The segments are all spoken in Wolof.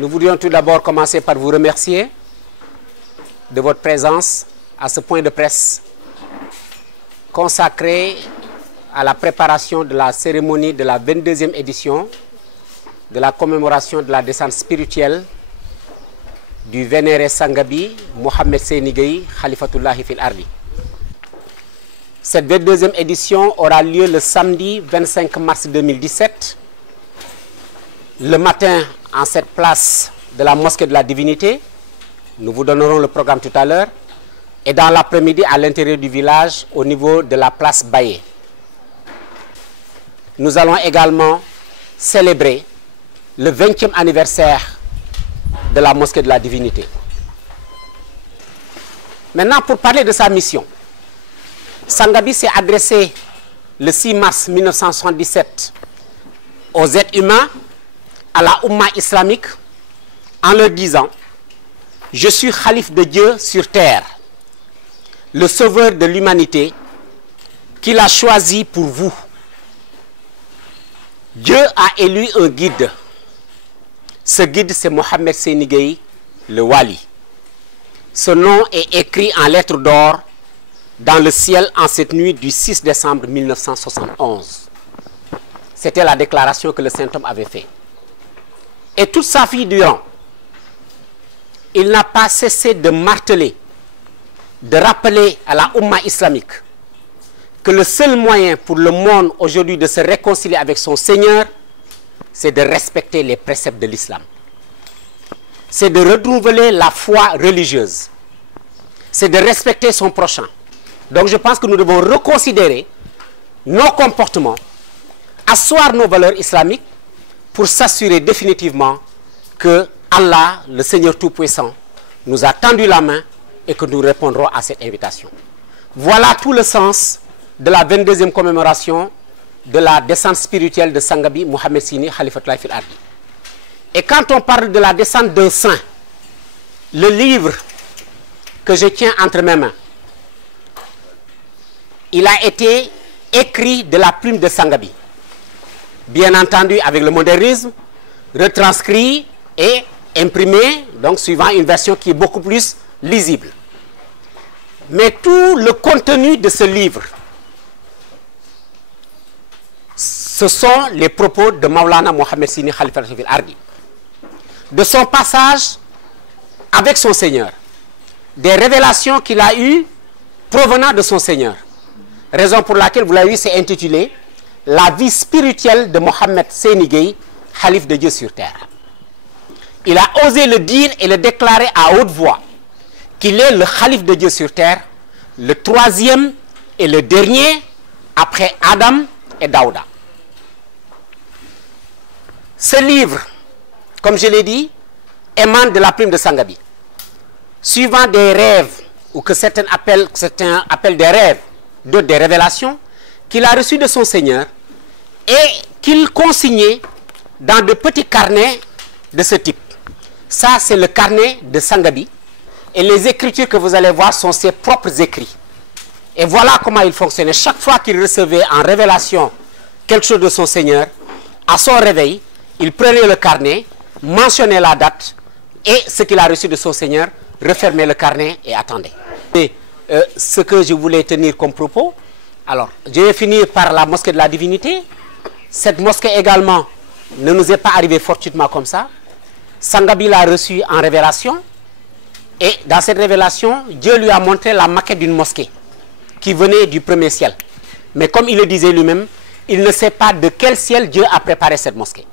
Nous voudrions tout d'abord commencer par vous remercier de votre présence à ce point de presse consacré à la préparation de la cérémonie de la 22e édition de la commémoration de la descente spirituelle du vénéré Sangabi Mohamed Seyni Gueye Khalifatullahi fil Ardi. Cette 22e édition aura lieu le samedi 25 mars 2017, le matin en cette place de la mosquée de la Divinité. Nous vous donnerons le programme tout à l'heure. Et dans l'après-midi à l'intérieur du village au niveau de la place Baye. Nous allons également célébrer le 20e anniversaire de la mosquée de la Divinité. Maintenant, pour parler de sa mission, Sangabi s'est adressé le 6 mars 1977 aux êtres humains, à la Oumma islamique, en leur disant: je suis Khalif de Dieu sur terre, le sauveur de l'humanité qu'il a choisi pour vous. Dieu a élu un guide. Ce guide, c'est Mohamed Seyni Gueye, le Wali. Ce nom est écrit en lettres d'or dans le ciel en cette nuit du 6 décembre 1971. C'était la déclaration que le saint homme avait faite. Et toute sa vie durant, il n'a pas cessé de marteler, de rappeler à la Oumma islamique que le seul moyen pour le monde aujourd'hui de se réconcilier avec son Seigneur, c'est de respecter les préceptes de l'islam. C'est de renouveler la foi religieuse. C'est de respecter son prochain. Donc je pense que nous devons reconsidérer nos comportements, asseoir nos valeurs islamiques pour s'assurer définitivement que Allah, le Seigneur Tout-Puissant, nous a tendu la main et que nous répondrons à cette invitation. Voilà tout le sens de la 22e commémoration de la descente spirituelle de Sangabi Mohamed Seyni Khalifatullahi fil Ardi. Et quand on parle de la descente d'un saint, le livre que je tiens entre mes mains, il a été écrit de la plume de Sangabi. Bien entendu avec le modernisme, retranscrit et imprimé, donc suivant une version qui est beaucoup plus lisible. Mais tout le contenu de ce livre, ce sont les propos de Maulana Mohamed Seyni Khalifatullahi fil Ardi, de son passage avec son Seigneur, des révélations qu'il a eues provenant de son Seigneur. Raison pour laquelle, vous l'avez vu, c'est intitulé La vie spirituelle de Mohamed Seyni Gueye, Khalif de Dieu sur terre. Il a osé le dire et le déclarer à haute voix qu'il est le Khalif de Dieu sur terre, le troisième et le dernier après Adam et Daouda. Ce livre, comme je l'ai dit, émane de la plume de Sangabi. Suivant des rêves, ou que certains appellent des rêves, d'autres des révélations, qu'il a reçues de son Seigneur et qu'il consignait dans de petits carnets de ce type. Ça, c'est le carnet de Sangabi. Et les écritures que vous allez voir sont ses propres écrits. Et voilà comment il fonctionnait. Chaque fois qu'il recevait en révélation quelque chose de son Seigneur, à son réveil, il prenait le carnet, mentionnait la date et ce qu'il a reçu de son Seigneur, refermait le carnet et attendait. Et ce que je voulais tenir comme propos, alors je vais finir par la mosquée de la Divinité. Cette mosquée également ne nous est pas arrivée fortuitement comme ça. Sangabi l'a reçu en révélation et dans cette révélation, Dieu lui a montré la maquette d'une mosquée qui venait du premier ciel. Mais comme il le disait lui-même, il ne sait pas de quel ciel Dieu a préparé cette mosquée.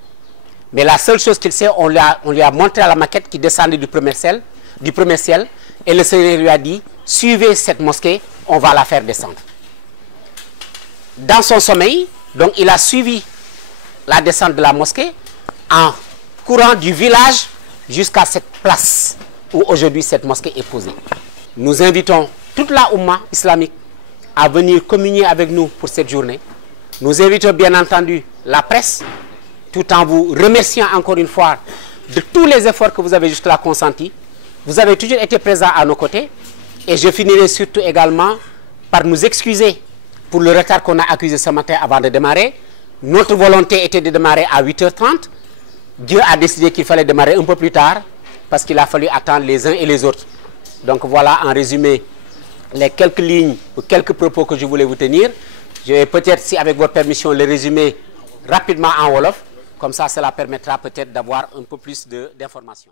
Mais la seule chose qu'il sait, on lui a montré la maquette qui descendait du premier ciel, et le Seigneur lui a dit: suivez cette mosquée, on va la faire descendre. Dans son sommeil, donc il a suivi la descente de la mosquée en courant du village jusqu'à cette place où aujourd'hui cette mosquée est posée. Nous invitons toute la Oumma islamique à venir communier avec nous pour cette journée. Nous invitons bien entendu la presse, tout en vous remerciant encore une fois de tous les efforts que vous avez jusque-là consentis. Vous avez toujours été présents à nos côtés. Et je finirai surtout également par nous excuser pour le retard qu'on a accusé ce matin avant de démarrer. Notre volonté était de démarrer à 8h30. Dieu a décidé qu'il fallait démarrer un peu plus tard parce qu'il a fallu attendre les uns et les autres. Donc voilà en résumé les quelques lignes ou quelques propos que je voulais vous tenir. Je vais peut-être, si avec votre permission, les résumer rapidement en wolof. Comme ça, cela permettra peut-être d'avoir un peu plus d'informations.